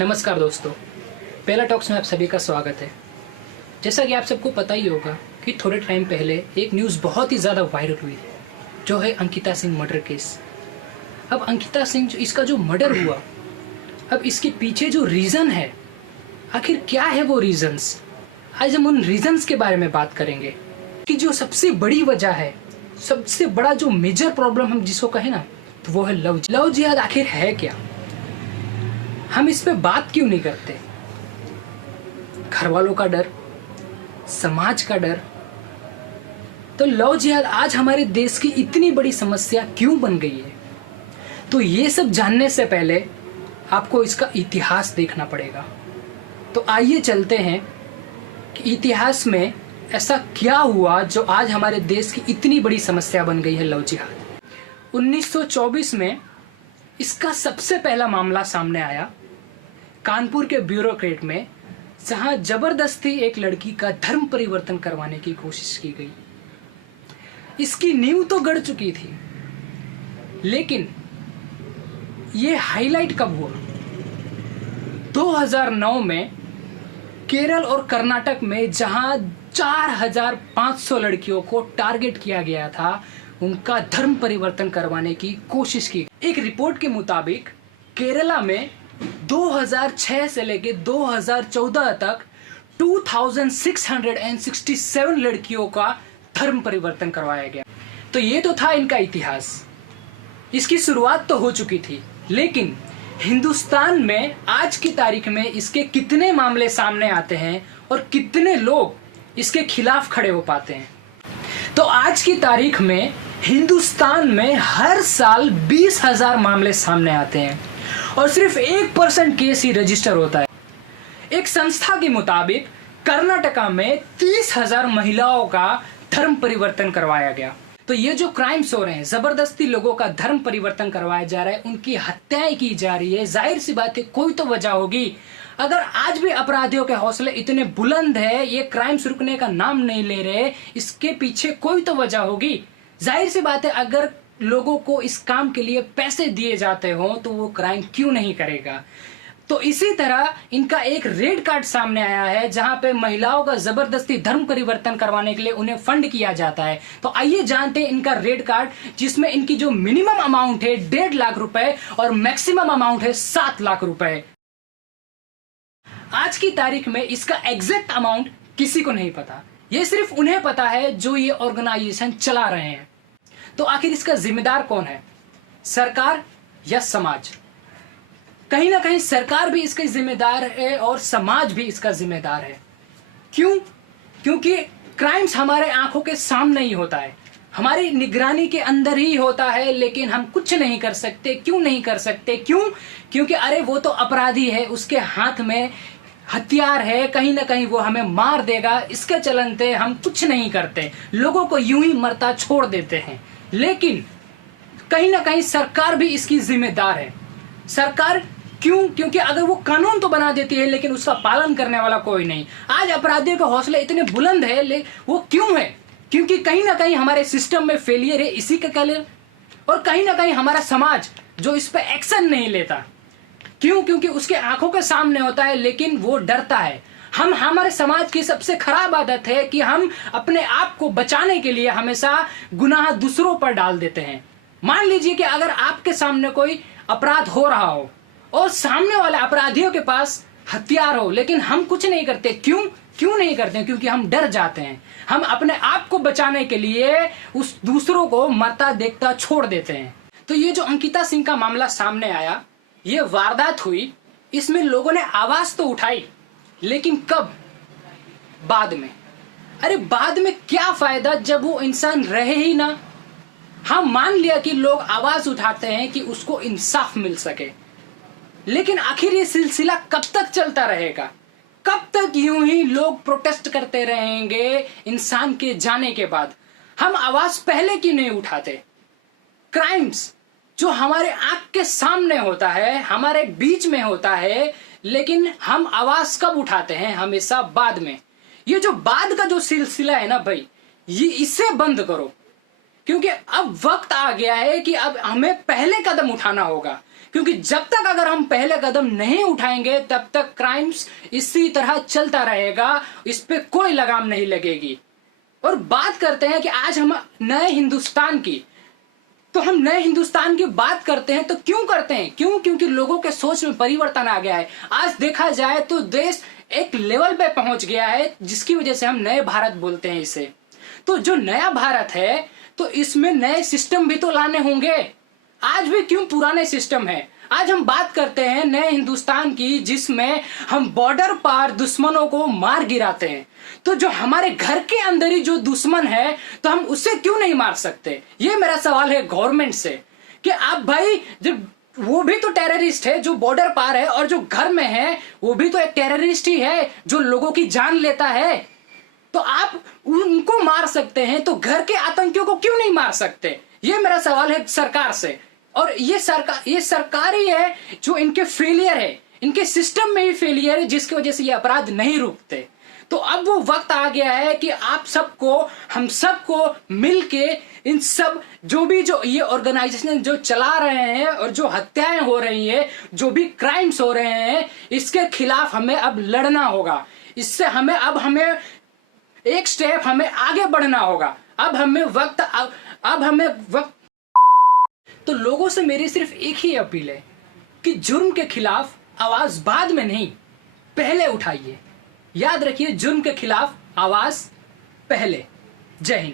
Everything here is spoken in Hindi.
नमस्कार दोस्तों, पहला टॉक्स में आप सभी का स्वागत है। जैसा कि आप सबको पता ही होगा कि थोड़े टाइम पहले एक न्यूज़ बहुत ही ज़्यादा वायरल हुई है, जो है अंकिता सिंह मर्डर केस। अब अंकिता सिंह इसका जो मर्डर हुआ, अब इसके पीछे जो रीज़न है, आखिर क्या है वो रीज़न्स। आज हम उन रीज़न्स के बारे में बात करेंगे कि जो सबसे बड़ी वजह है, सबसे बड़ा जो मेजर प्रॉब्लम हम जिसको कहें ना, तो वो है लव जिहाद। आखिर है क्या, हम इस पे बात क्यों नहीं करते? घर वालों का डर, समाज का डर। तो लव जिहाद आज हमारे देश की इतनी बड़ी समस्या क्यों बन गई है? तो ये सब जानने से पहले आपको इसका इतिहास देखना पड़ेगा। तो आइए चलते हैं कि इतिहास में ऐसा क्या हुआ जो आज हमारे देश की इतनी बड़ी समस्या बन गई है, लव जिहाद। 1924 में इसका सबसे पहला मामला सामने आया कानपुर के ब्यूरोक्रेट में, जहां जबरदस्ती एक लड़की का धर्म परिवर्तन करवाने की कोशिश की गई। इसकी नींव तो गड़ चुकी थी, लेकिन ये हाईलाइट कब हुआ? 2009 में केरल और कर्नाटक में जहां 4500 लड़कियों को टारगेट किया गया था, उनका धर्म परिवर्तन करवाने की कोशिश की। एक रिपोर्ट के मुताबिक केरला में 2006 से लेकर 2014 तक 2667 लड़कियों का धर्म परिवर्तन करवाया गया। तो ये तो था इनका इतिहास। इसकी शुरुआत तो हो चुकी थी, लेकिन हिंदुस्तान में आज की तारीख में इसके कितने मामले सामने आते हैं और कितने लोग इसके खिलाफ खड़े हो पाते हैं? तो आज की तारीख में हिंदुस्तान में हर साल 20,000 मामले सामने आते हैं और सिर्फ 1% केस ही रजिस्टर होता है। एक संस्था के मुताबिक कर्नाटका में 30,000 महिलाओं का धर्म परिवर्तन करवाया गया। तो ये जो क्राइम्स हो रहे हैं, जबरदस्ती लोगों का धर्म परिवर्तन करवाया जा रहा है, उनकी हत्याएं की जा रही है, जाहिर सी बात है कोई तो वजह होगी। अगर आज भी अपराधियों के हौसले इतने बुलंद है, ये क्राइम्स रुकने का नाम नहीं ले रहे, इसके पीछे कोई तो वजह होगी। जाहिर सी बात है अगर लोगों को इस काम के लिए पैसे दिए जाते हो तो वो क्राइम क्यों नहीं करेगा। तो इसी तरह इनका एक रेड कार्ड सामने आया है, जहां पे महिलाओं का जबरदस्ती धर्म परिवर्तन करवाने के लिए उन्हें फंड किया जाता है। तो आइए जानते हैं इनका रेड कार्ड, जिसमें इनकी जो मिनिमम अमाउंट है 1.5 लाख रुपए और मैक्सिमम अमाउंट है 7 लाख रुपए। आज की तारीख में इसका एग्जैक्ट अमाउंट किसी को नहीं पता, ये सिर्फ उन्हें पता है जो ये ऑर्गेनाइजेशन चला रहे हैं। तो आखिर इसका जिम्मेदार कौन है, सरकार या समाज? कहीं ना कहीं सरकार भी इसका जिम्मेदार है और समाज भी इसका जिम्मेदार है। क्यों? क्योंकि क्राइम्स हमारे आंखों के सामने ही होता है, हमारी निगरानी के अंदर ही होता है, लेकिन हम कुछ नहीं कर सकते। क्यों नहीं कर सकते? क्योंकि अरे वो तो अपराधी है, उसके हाथ में हथियार है, कहीं ना कहीं वो हमें मार देगा, इसके चलते हम कुछ नहीं करते, लोगों को यूं ही मरता छोड़ देते हैं। लेकिन कहीं ना कहीं सरकार भी इसकी जिम्मेदार है। सरकार क्यों? क्योंकि अगर वो कानून तो बना देती है, लेकिन उसका पालन करने वाला कोई नहीं। आज अपराधियों के हौसले इतने बुलंद है, वो क्यों है? क्योंकि कहीं ना कहीं हमारे सिस्टम में फेलियर है, इसी के कलर। और कहीं ना कहीं हमारा समाज जो इस पे एक्शन नहीं लेता। क्यों? क्योंकि उसके आंखों के सामने होता है, लेकिन वो डरता है। हमारे समाज की सबसे खराब आदत है कि हम अपने आप को बचाने के लिए हमेशा गुनाह दूसरों पर डाल देते हैं। मान लीजिए कि अगर आपके सामने कोई अपराध हो रहा हो और सामने वाले अपराधियों के पास हथियार हो, लेकिन हम कुछ नहीं करते। क्यों नहीं करते? क्योंकि हम डर जाते हैं। हम अपने आप को बचाने के लिए उस दूसरों को मरता देखता छोड़ देते हैं। तो ये जो अंकिता सिंह का मामला सामने आया, ये वारदात हुई, इसमें लोगों ने आवाज तो उठाई, लेकिन कब? बाद में। अरे बाद में क्या फायदा जब वो इंसान रहे ही ना। हम मान लिया कि लोग आवाज उठाते हैं कि उसको इंसाफ मिल सके, लेकिन आखिर ये सिलसिला कब तक चलता रहेगा? कब तक यूं ही लोग प्रोटेस्ट करते रहेंगे इंसान के जाने के बाद? हम आवाज पहले क्यों नहीं उठाते? क्राइम्स जो हमारे आंख के सामने होता है, हमारे बीच में होता है, लेकिन हम आवाज कब उठाते हैं? हमेशा बाद में। ये जो बाद का जो सिलसिला है ना भाई, ये इसे बंद करो, क्योंकि अब वक्त आ गया है कि अब हमें पहले कदम उठाना होगा। क्योंकि जब तक अगर हम पहले कदम नहीं उठाएंगे तब तक क्राइम्स इसी तरह चलता रहेगा, इस पे कोई लगाम नहीं लगेगी। और बात करते हैं कि आज हम नए हिंदुस्तान की, तो हम नए हिंदुस्तान की बात करते हैं तो क्यों करते हैं? क्योंकि लोगों के सोच में परिवर्तन आ गया है। आज देखा जाए तो देश एक लेवल पे पहुंच गया है जिसकी वजह से हम नए भारत बोलते हैं इसे। तो जो नया भारत है तो इसमें नए सिस्टम भी तो लाने होंगे। आज भी क्यों पुराने सिस्टम है? आज हम बात करते हैं नए हिंदुस्तान की जिसमें हम बॉर्डर पार दुश्मनों को मार गिराते हैं। तो जो हमारे घर के अंदर ही जो दुश्मन है तो हम उससे क्यों नहीं मार सकते? ये मेरा सवाल है गवर्नमेंट से कि आप भाई, जब वो भी तो टेररिस्ट है जो बॉर्डर पार है, और जो घर में है वो भी तो एक टेररिस्ट ही है जो लोगों की जान लेता है। तो आप उनको मार सकते हैं तो घर के आतंकियों को क्यों नहीं मार सकते? ये मेरा सवाल है सरकार से। और ये सरकार ही है जो इनके फेलियर है, इनके सिस्टम में ही फेलियर है जिसकी वजह से ये अपराध नहीं रुकते। तो अब वो वक्त आ गया है कि आप सबको, हम सबको मिलके इन सब जो ये ऑर्गेनाइजेशन जो चला रहे हैं और जो हत्याएं हो रही है, जो भी क्राइम्स हो रहे हैं, इसके खिलाफ हमें अब लड़ना होगा। इससे हमें एक स्टेप हमें आगे बढ़ना होगा। अब हमें वक्त तो लोगों से मेरी सिर्फ एक ही अपील है कि जुर्म के खिलाफ आवाज बाद में नहीं, पहले उठाइए। याद रखिए, जुर्म के खिलाफ आवाज पहले। जय हिंद।